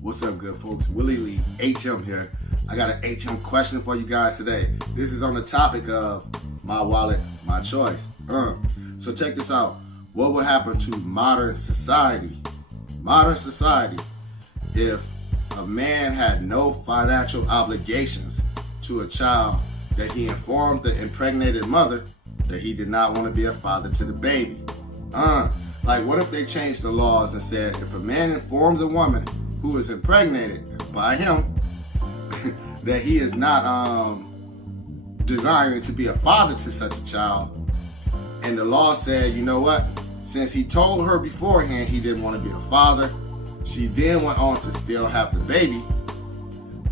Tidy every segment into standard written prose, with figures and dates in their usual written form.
What's up, good folks? Willie Lee, HM here. I got an HM question for you guys today. This is on the topic of my wallet, my choice. So check this out. What would happen to modern society if a man had no financial obligations to a child that he informed the impregnated mother that he did not want to be a father to the baby? Like, what if they changed the laws and said if a man informs a woman who is impregnated by him that he is not desiring to be a father to such a child, and the law said, you know what, since he told her beforehand he didn't want to be a father, she then went on to still have the baby,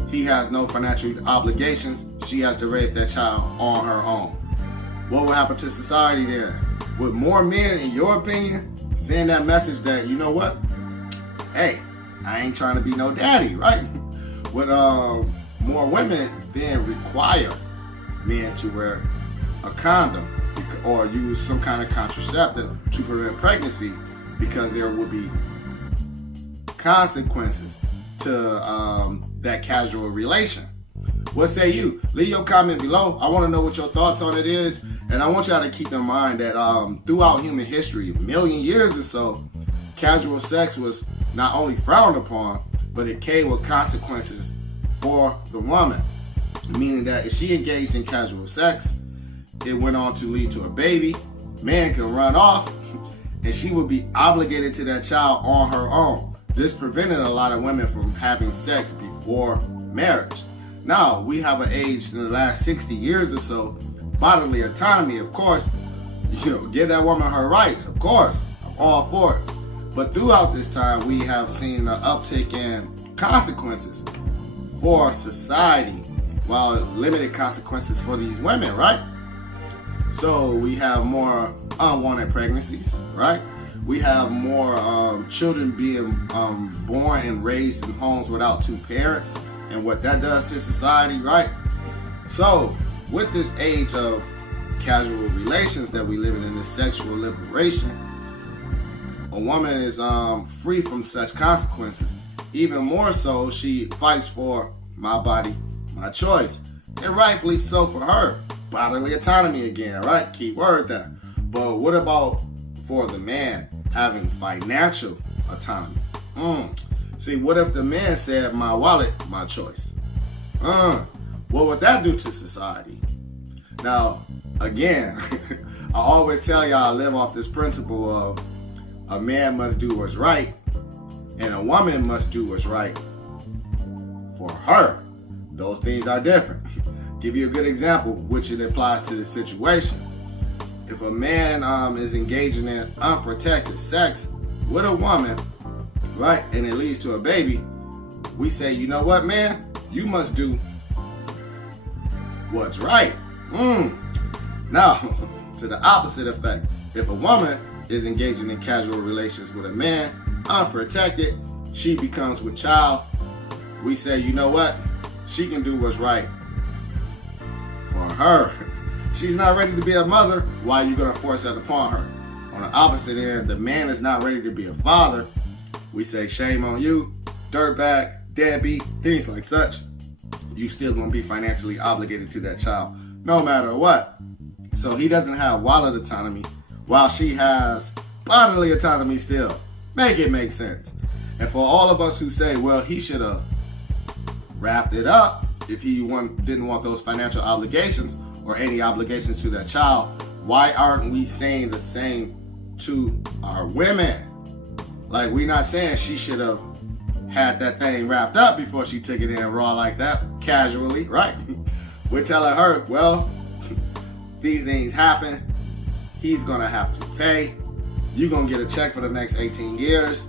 he has no financial obligations, she has to raise that child on her own. What will happen to society there? Would more men, in your opinion, send that message that, you know what, hey, I ain't trying to be no daddy, right? Would more women then require men to wear a condom or use some kind of contraceptive to prevent pregnancy because there will be consequences to that casual relation? What say you? Leave your comment below. I want to know what your thoughts on it is. And I want y'all to keep in mind that throughout human history, a million years or so, casual sex was not only frowned upon, but it came with consequences for the woman. Meaning that if she engaged in casual sex, it went on to lead to a baby, man can run off, and she would be obligated to that child on her own. This prevented a lot of women from having sex before marriage. Now, we have an age in the last 60 years or so, bodily autonomy, of course, give that woman her rights, of course, I'm all for it. But throughout this time, we have seen an uptick in consequences for society, while limited consequences for these women, right? So we have more unwanted pregnancies, right? We have more children being born and raised in homes without two parents, and what that does to society, right? So with this age of casual relations that we live in this sexual liberation, a woman is free from such consequences. Even more so, she fights for my body, my choice. And rightfully so for her. Bodily autonomy again, right? Key word there. But what about for the man having financial autonomy? See, what if the man said, my wallet, my choice? What would that do to society? Now, again, I always tell y'all I live off this principle of a man must do what's right and a woman must do what's right for her. Those things are different. Give you a good example, which it applies to the situation. If a man is engaging in unprotected sex with a woman, right, and it leads to a baby, we say, you know what, man, you must do what's right. Now, to the opposite effect, if a woman is engaging in casual relations with a man, unprotected, she becomes with child, we say, you know what, she can do what's right for her. She's not ready to be a mother, why are you going to force that upon her? On the opposite end, the man is not ready to be a father, we say, shame on you, dirtbag, deadbeat, things like such. You still going to be financially obligated to that child, no matter what. So he doesn't have wallet autonomy, while she has bodily autonomy still. Make it make sense. And for all of us who say, well, he should have wrapped it up if he didn't want those financial obligations or any obligations to that child, why aren't we saying the same to our women? Like, we're not saying she should have had that thing wrapped up before she took it in raw like that, casually, right? We're telling her, well, these things happen. He's gonna have to pay. You're gonna get a check for the next 18 years.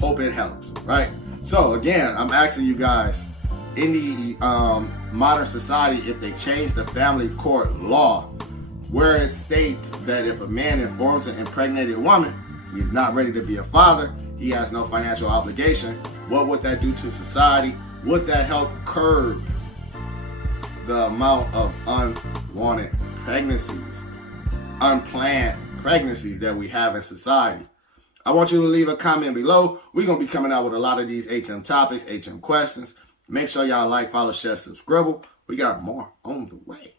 Hope it helps, right? So again, I'm asking you guys, in the modern society, if they change the family court law, where it states that if a man informs an impregnated woman he's not ready to be a father, he has no financial obligation, what would that do to society? Would that help curb the amount of unwanted pregnancies, unplanned pregnancies that we have in society? I want you to leave a comment below. We're going to be coming out with a lot of these HM topics, HM questions. Make sure y'all like, follow, share, subscribe. We got more on the way.